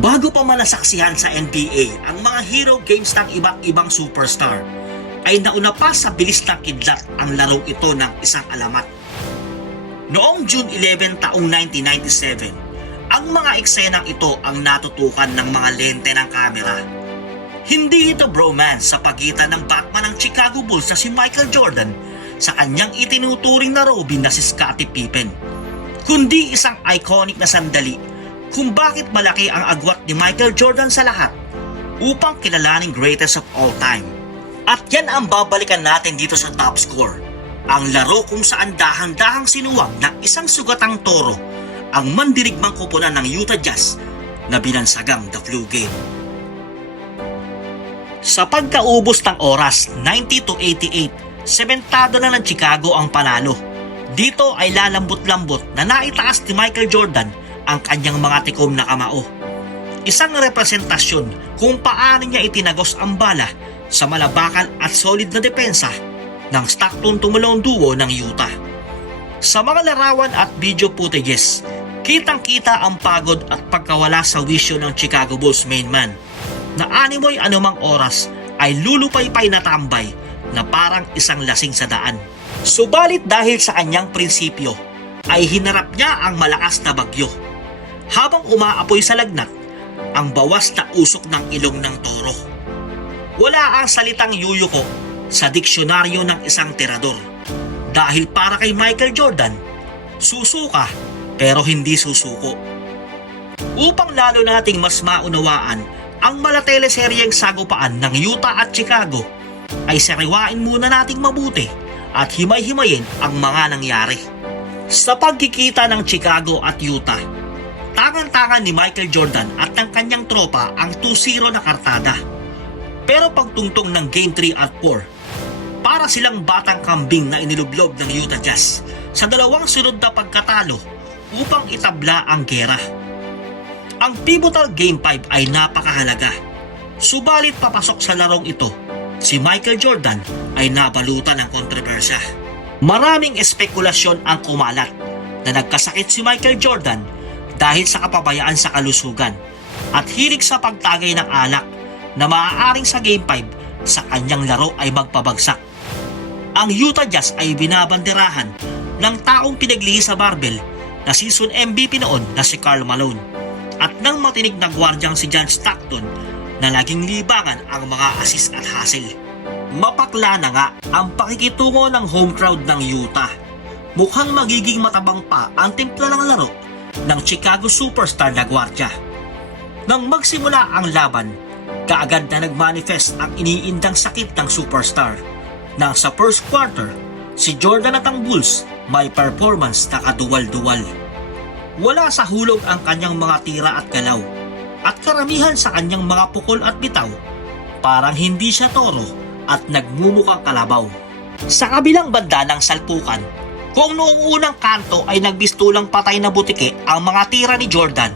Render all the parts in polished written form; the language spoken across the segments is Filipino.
Bago pa malasaksihan sa NBA ang mga hero games ng iba't ibang superstar, ay nauna pa sa bilis ng kidlat ang larong ito ng isang alamat. Noong June 11 taong 1997, ang mga eksenang ito ang natutukan ng mga lente ng kamera. Hindi ito bromance sa pagitan ng Batman ng Chicago Bulls na si Michael Jordan sa kanyang itinuturing na Robin na si Scottie Pippen, kundi isang iconic na sandali kung bakit malaki ang agwat ni Michael Jordan sa lahat upang kilalaning greatest of all time. At yan ang babalikan natin dito sa Top Score, ang laro kung saan dahan-dahang sinuwag ng isang sugatang toro ang mandirigmang koponan ng Utah Jazz na binansagang The Flu Game. Sa pagkaubos ng oras, 90-88, sementado na ng Chicago ang panalo. Dito ay lalambot-lambot na naitaas ni Michael Jordan ang kanyang mga tikom na kamao. Isang representasyon kung paano niya itinagos ang bala sa malabakal at solid na depensa ng Stockton-Tumulong duo ng Utah. Sa mga larawan at video footages, kitang-kita ang pagod at pagkawala sa wisyo ng Chicago Bulls main man na animoy anumang oras ay lulupay-pay na tambay na parang isang lasing sa daan. Subalit dahil sa kanyang prinsipyo ay hinarap niya ang malakas na bagyo. Habang umaapoy sa lagnat ang bawas na usok ng ilong ng toro. Wala ang salitang yuyuko sa diksyonaryo ng isang tirador. Dahil para kay Michael Jordan, susuka pero hindi susuko. Upang lalo nating mas maunawaan ang malateleseryeng sagupaan ng Utah at Chicago, ay sariwain muna nating mabuti at himay-himayin ang mga nangyari. Sa pagkikita ng Chicago at Utah, tangan-tangan ni Michael Jordan at ng kanyang tropa ang 2-0 na kartada. Pero pagtungtong ng Game 3 at 4, para silang batang kambing na inilublob ng Utah Jazz sa dalawang sunod na pagkatalo upang itabla ang gera. Ang pivotal Game 5 ay napakahalaga. Subalit papasok sa larong ito, si Michael Jordan ay nabalutan ng kontrobersya. Maraming espekulasyon ang kumalat na nagkasakit si Michael Jordan dahil sa kapabayaan sa kalusugan at hilig sa pagtagay ng alak na maaaring sa Game 5 sa kanyang laro ay magpabagsak. Ang Utah Jazz ay binabanderahan ng taong pinaglihis sa barbell na season MVP noon na si Karl Malone at ng matinig na gwardyang si John Stockton na laging libangan ang mga assist at hustle. Mapakla na nga ang pakikitungo ng home crowd ng Utah. Mukhang magiging matabang pa ang timpla ng laro ng Chicago superstar na gwardya. Nang magsimula ang laban, kaagad na nagmanifest ang iniindang sakit ng superstar. Nang sa first quarter, si Jordan at ang Bulls may performance na kaduwal-duwal. Wala sa hulog ang kanyang mga tira at galaw, at karamihan sa kanyang mga pukol at bitaw, parang hindi siya toro at nagmumukhang kalabaw. Sa kabilang banda ng salpukan, kung noong unang kanto ay nagbistulang patay na butike ang mga tira ni Jordan,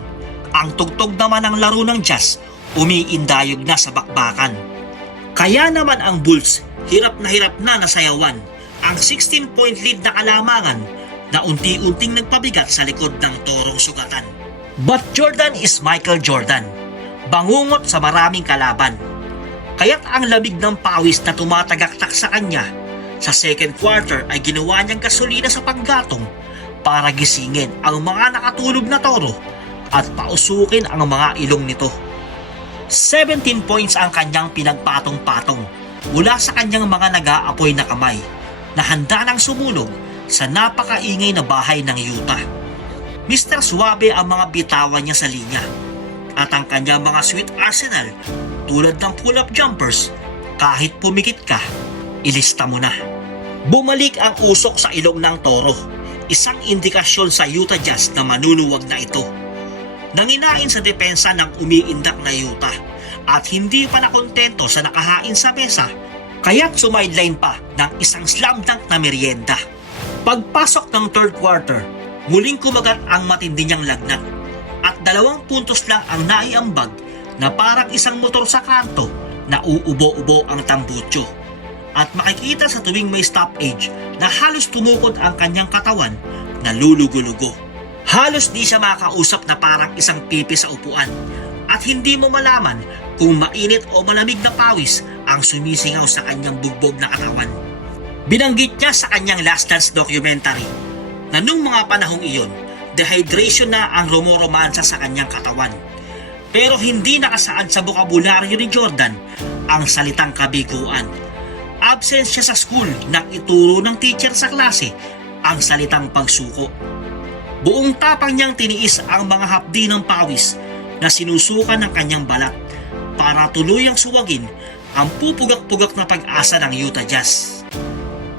ang tugtog naman ng laro ng Jazz umiindayog na sa bakbakan. Kaya naman ang Bulls hirap na nasayawan ang 16-point lead na kalamangan na unti-unting nagpabigat sa likod ng torong sugatan. But Jordan is Michael Jordan, bangungot sa maraming kalaban. Kaya't ang lamig ng pawis na tumatagaktak sa kanya sa second quarter ay ginawa niyang gasolina sa panggatong para gisingin ang mga nakatulog na toro at pausukin ang mga ilong nito. 17 points ang kanyang pinagpatong-patong mula sa kanyang mga nag-aapoy na kamay na handa nang sumunog sa napakaingay na bahay ng Utah. Mr. Suabe ang mga bitawan niya sa linya at ang kanyang mga sweet arsenal tulad ng pull-up jumpers, kahit pumikit ka, ilista mo na. Bumalik ang usok sa ilong ng toro, isang indikasyon sa Utah Jazz na manuluwag na ito. Nanginain sa depensa ng umiindak na Utah at hindi pa nakontento sa nakahain sa mesa, kaya't sumideline pa ng isang slam dunk na merienda. Pagpasok ng third quarter, muling kumagat ang matindi niyang lagnat at 2 puntos lang ang naiambag na parang isang motor sa kanto na uubo-ubo ang tambutso. At makikita sa tuwing may stoppage na halos tumukod ang kanyang katawan na lulugo-lugo. Halos di siya makausap na parang isang pipi sa upuan at hindi mo malaman kung mainit o malamig na pawis ang sumisingaw sa kanyang bugbog na katawan. Binanggit niya sa kanyang Last Dance documentary na nung mga panahong iyon, dehydration na ang rumoromansa sa kanyang katawan. Pero hindi nakasaad sa bokabularyo ni Jordan ang salitang kabiguan. Absent siya sa school nang ituro ng teacher sa klase ang salitang pagsuko. Buong tapang niyang tiniis ang mga hapdi ng pawis na sinusukan ng kanyang balat para tuluyang suwagin ang pupugak-pugak na pag-asa ng Utah Jazz.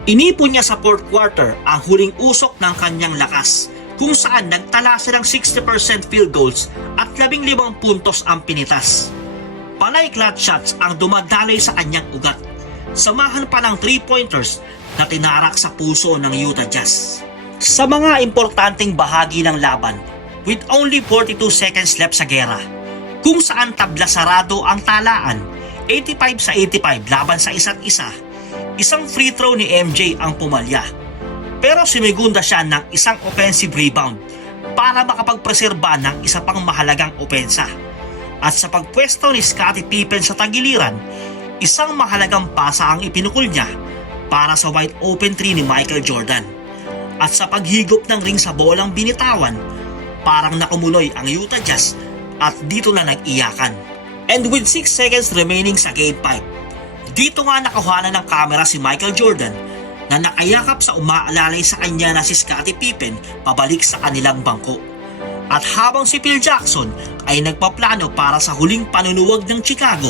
Inipon niya sa fourth quarter ang huling usok ng kanyang lakas kung saan nagtala siya ng 60% field goals at 15 puntos ang pinitas. Panay clutch shots ang dumadaloy sa kanyang ugat. Samahan pa ng 3-pointers na tinarak sa puso ng Utah Jazz. Sa mga importanteng bahagi ng laban, with only 42 seconds left sa gera, kung saan tabla sarado ang talaan, 85 sa 85 laban sa isa't isa, isang free throw ni MJ ang pumalya. Pero sinigunda siya ng isang offensive rebound para makapagpreserba ng isa pang mahalagang opensa. At sa pagpwesto ni Scottie Pippen sa tagiliran, isang mahalagang pasa ang ipinukol niya para sa wide open 3 ni Michael Jordan. At sa paghigop ng ring sa bolang binitawan, parang nakumuloy ang Utah Jazz at dito na nag-iyakan. And with 6 seconds remaining sa game 5, dito nga nakuha ng kamera si Michael Jordan na nakayakap sa umaalalay sa kanya na si Scottie Pippen pabalik sa kanilang bangko. At habang si Phil Jackson ay nagpaplano para sa huling panunuwag ng Chicago,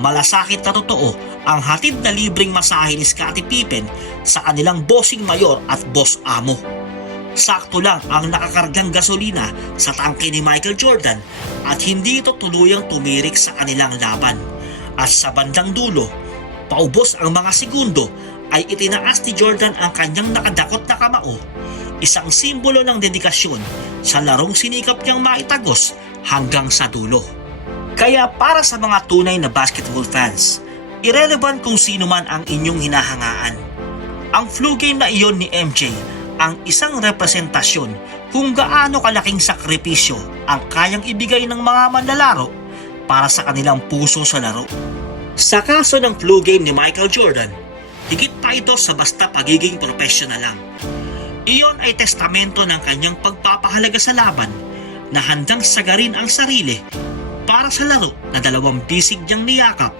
malasakit na totoo ang hatid na libreng masahe ni Scottie Pippen sa kanilang bossing mayor at boss amo. Sakto lang ang nakakargang gasolina sa tangke ni Michael Jordan at hindi ito tuluyang tumirik sa kanilang laban. At sa bandang dulo, paubos ang mga segundo ay itinaas ni Jordan ang kanyang nakadakot na kamao, isang simbolo ng dedikasyon sa larong sinikap niyang maitagos hanggang sa dulo. Kaya para sa mga tunay na basketball fans, irrelevant kung sino man ang inyong hinahangaan, ang flu game na iyon ni MJ ang isang representasyon kung gaano kalaking sakripisyo ang kayang ibigay ng mga manlalaro para sa kanilang puso sa laro. Sa kaso ng flu game ni Michael Jordan, higit pa ito sa basta pagiging professional lang. Iyon ay testamento ng kanyang pagpapahalaga sa laban na handang sagarin ang sarili para sa laro na 2 bisig niyang niyakap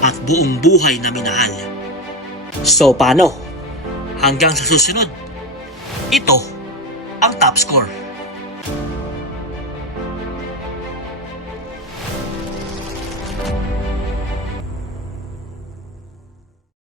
at buong buhay na minahal. So paano? Hanggang sa susunod, ito ang Top Score.